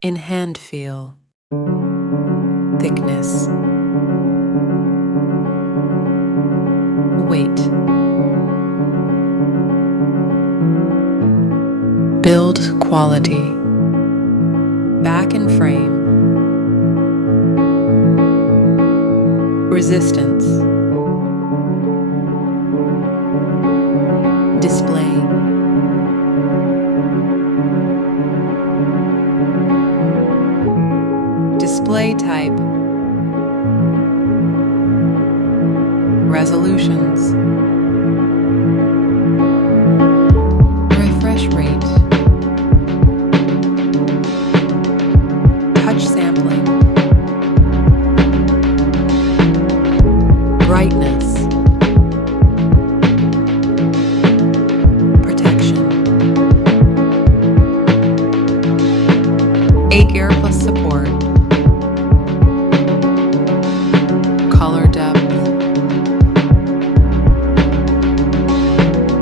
In hand feel, thickness, weight, build quality, back and frame, resistance, display, display type, resolutions, refresh rate, touch sampling, brightness, protection, iqoo support, color depth,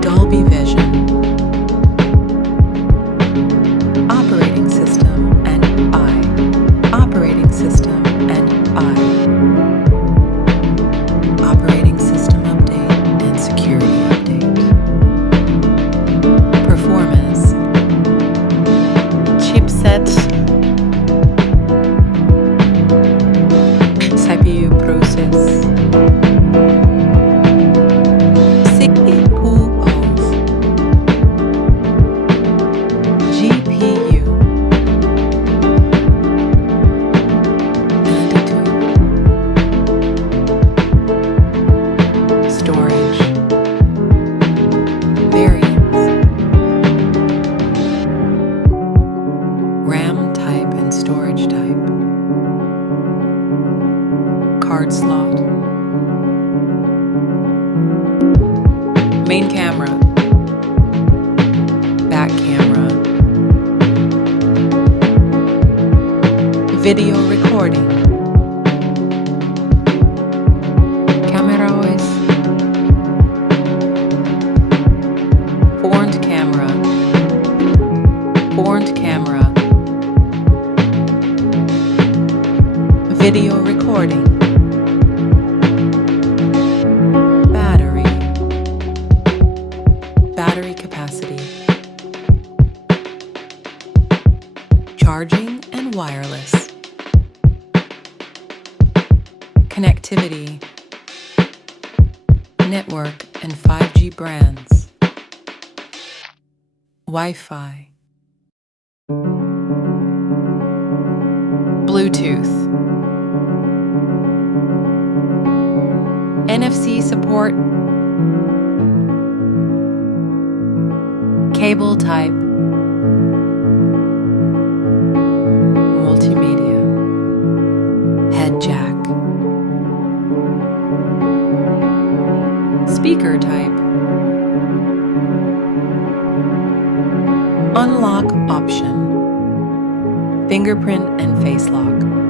Dolby Vision, operating system and operating system and operating system update and security update, performance, chipset, CPU process, GPU, storage, variants, RAM type and storage type, card slot, main camera, back camera, video recording, camera voice, front camera, video recording, battery capacity, charging and wireless, connectivity, network and 5G brands, Wi-Fi, Bluetooth, NFC support, cable type, multimedia, head jack, speaker type, unlock option, fingerprint and face lock.